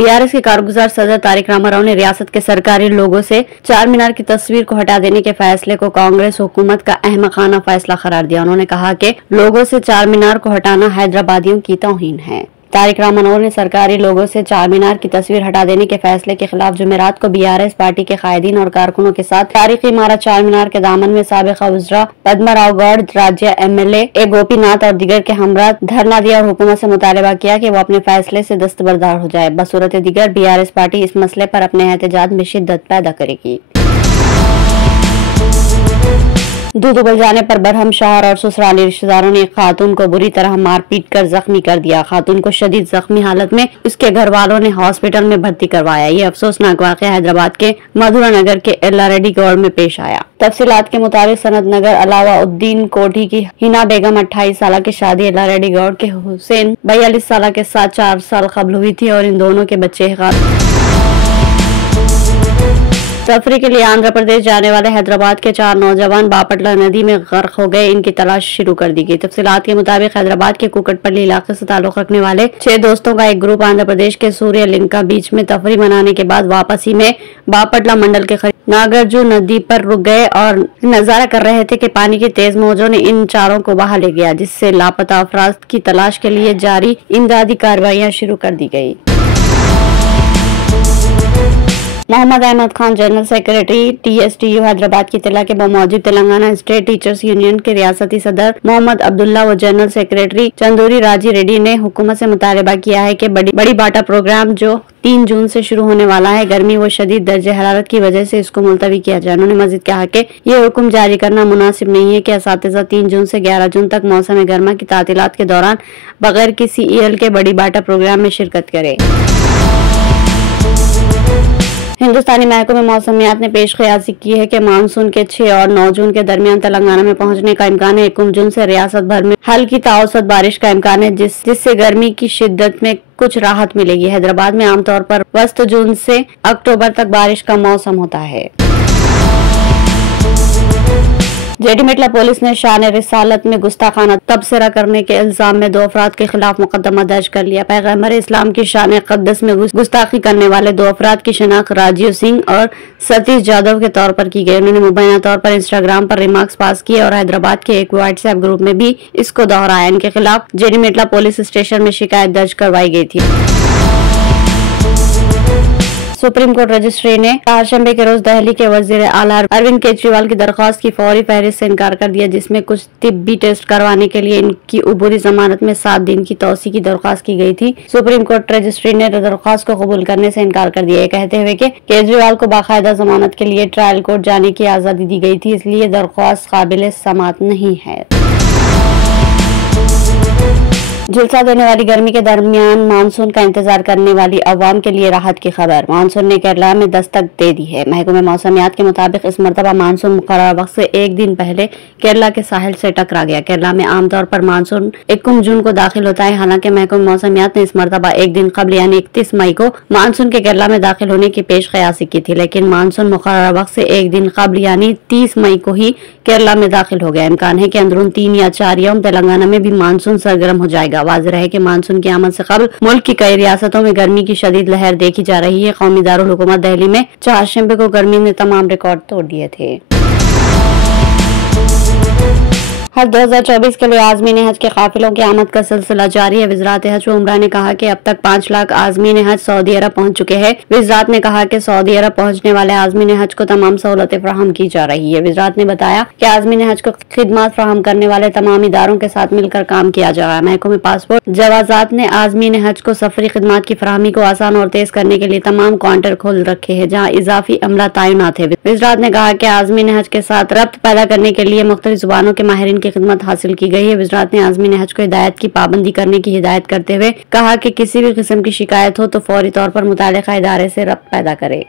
BRS के कारगुजार सदर तारिक रामाराव ने रियासत के सरकारी लोगों से चार मीनार की तस्वीर को हटा देने के फैसले को कांग्रेस हुकूमत का अहमकाना फैसला करार दिया। उन्होंने कहा कि लोगों से चार मीनार को हटाना हैदराबादियों की तौहीन है। तारिक रामाराव ने सरकारी लोगो से चार मीनार की तस्वीर हटा देने के फैसले के खिलाफ जुमेरात को बीआरएस पार्टी के कायदीन और कारकुनों के साथ तारीखी इमारत चार मीनार के दामन में साबिका वज़रा पद्माराव गौड़, राज्य एमएलए ए गोपीनाथ और दीगर के हमरा धरना दिया और हुकूमत से मुतालबा किया कि वो अपने फैसले से दस्तबरदार हो जाए। बसूरत दीगर बीआरएस पार्टी इस मसले पर अपने एहतजाज में शिद्दत पैदा करेगी। दूध उबल जाने पर बरहम शौहर और ससुराली रिश्तेदारों ने एक खातून को बुरी तरह मारपीट कर जख्मी कर दिया। खातून को शदीद जख्मी हालत में उसके घर वालों ने हॉस्पिटल में भर्ती करवाया। ये अफसोसनाक वाक़या हैदराबाद के मधुरा नगर के एल्लारेड्डी गौड़ में पेश आया। तफसीलात के मुताबिक सनत नगर अलाउद्दीन कोठी की हिना बेगम 28 साल की शादी एल्लारेड्डी गौड़ के हुसैन 42 साल के साथ 4 साल कबल हुई थी और इन दोनों के बच्चे सफरी के लिए आंध्र प्रदेश जाने वाले हैदराबाद के 4 नौजवान बापटला नदी में गर्क हो गए। इनकी तलाश शुरू कर दी गई। तफसीलात के मुताबिक हैदराबाद के कुकटपल्ली इलाके से ताल्लुक रखने वाले 6 दोस्तों का एक ग्रुप आंध्र प्रदेश के सूर्य लिंका बीच में तफरी मनाने के बाद वापसी में बापटला मंडल के करीब नागार्जुन नदी पर रुक गए और नजारा कर रहे थे कि पानी की तेज मौजों ने इन चारों को बहा ले गया, जिससे लापता अफराद की तलाश के लिए जारी इमदादी कार्रवाइयां शुरू कर दी गई। Mohammed Ahmed Khan general secretary TSTU Hyderabad की इत्तला के बमौजूद तेलंगाना स्टेट टीचर्स यूनियन के रियासती सदर मोहम्मद अब्दुल्ला व जनरल सेक्रेटरी चंदूरी राजी रेड्डी ने हुकूमत से मुतालबा किया है कि बड़ी बाटा प्रोग्राम जो 3 जून से शुरू होने वाला है, गर्मी व शदीद दर्जे हरारत की वजह से इसको मुलतवी किया जाए। उन्होंने मजीद कहा कि ये हुक्म जारी करना मुनासिब नहीं है कि असातिज़ा 3 जून से 11 जून तक मौसम गर्मा की तातीलात के दौरान बगैर किसी EL के बड़ी बाटा प्रोग्राम में शिरकत करे। हिंदुस्तानी महकमे मौसमियात ने पेश क़यासी की है कि मानसून के 6 और 9 जून के दरमियान तेलंगाना में पहुंचने का इम्कान है। 1 जून से रियासत भर में हल्की ताउसत बारिश का इम्कान है, जिससे गर्मी की शिद्दत में कुछ राहत मिलेगी। हैदराबाद में आमतौर पर वस्त जून से अक्टूबर तक बारिश का मौसम होता है। JD मेटला पुलिस ने शान रिसालत में गुस्ताखाना तबसरा करने के इल्जाम में 2 अफराद के खिलाफ मुकदमा दर्ज कर लिया। पैगम्बर इस्लाम की शान क़द्दस में गुस्ताखी करने वाले 2 अफराद की शनाख्त राजीव सिंह और सतीश जादव के तौर पर की गई। उन्होंने मुबैना तौर पर इंस्टाग्राम पर रिमार्क्स पास किए और हैदराबाद के एक व्हाट्सएप ग्रुप में भी इसको दोहराया। इनके खिलाफ JD मेटला पुलिस स्टेशन में शिकायत दर्ज करवाई गई थी। सुप्रीम कोर्ट रजिस्ट्री ने चारशंबे के रोज दिल्ली के वजीर आला अरविंद केजरीवाल की दरख्वास्त की फौरी फहरिस्त से इनकार कर दिया, जिसमें कुछ तिब्बी टेस्ट करवाने के लिए इनकी उबूरी जमानत में 7 दिन की तौसी की दरख्वास्त की गई थी। सुप्रीम कोर्ट रजिस्ट्री ने दरख्वास्त को कबूल करने से इनकार कर दिया, कहते हुए कि केजरीवाल को बाकायदा जमानत के लिए ट्रायल कोर्ट जाने की आजादी दी गई थी, इसलिए दरख्वास्त काबिल समाअत नहीं है। झुलसा देने वाली गर्मी के दरमियान मानसून का इंतजार करने वाली अवाम के लिए राहत की खबर। मानसून ने केरला में दस्तक दे दी है। महकमे मौसमियात के मुताबिक इस मरतबा मानसून मुकर्रर वक्त से 1 दिन पहले केरला के साहिल से टकरा गया। केरला में आमतौर पर मानसून 1 जून को दाखिल होता है। हालांकि महकमे मौसमियात ने इस मरतबा 1 दिन कबल यानी 31 मई को मानसून के केरला में दाखिल होने की पेश क़यासी की थी, लेकिन मानसून मुकर्रर वक्त से 1 दिन कबल यानी 30 मई को ही केरला में दाखिल हो गया। इम्कान है कि अंदरून 3 या 4 यौम तेलंगाना में भी मानसून सरगर्म हो जाएगा। वाज़ेह है कि मानसून की आमद से कबल मुल्क की कई रियासतों में गर्मी की शदीद लहर देखी जा रही है। कौमी दारुल हुकूमत दिल्ली में चारशंबे को गर्मी ने तमाम रिकॉर्ड तोड़ दिए थे। हज 2024 के लिए आज़मीन हज के काफिलों की आमद का सिलसिला जारी है। वज़रात हज व उम्रा ने कहा कि अब तक 5 लाख आज़मीन हज सऊदी अरब पहुंच चुके हैं। वज़रात ने कहा कि सऊदी अरब पहुंचने वाले आज़मीन हज को तमाम सहूलतें फराहम की जा रही है। वज़रात ने बताया कि आज़मीन हज को खिदमत फराहम करने वाले तमाम इदारों के साथ मिलकर काम किया जा रहा है। महकमे पासपोर्ट जवाजात ने आज़मीन हज को सफरी खिदमत की फराहमी को आसान और तेज करने के लिए तमाम काउंटर खोल रखे हैं, जहाँ इजाफी अमला तैनात है। वज़रात ने कहा कि आज़मीन हज के साथ रब्त पैदा करने के लिए मुख्तलिफ जुबानों के माहिरीन की खिदमत हासिल की गई है। वज़रात ने आज़मीन हज को हिदायत की पाबंदी करने की हिदायत करते हुए कहा कि किसी भी किस्म की शिकायत हो तो फौरी तौर पर मुताल्लिक़ा इदारे से रब्त पैदा करे।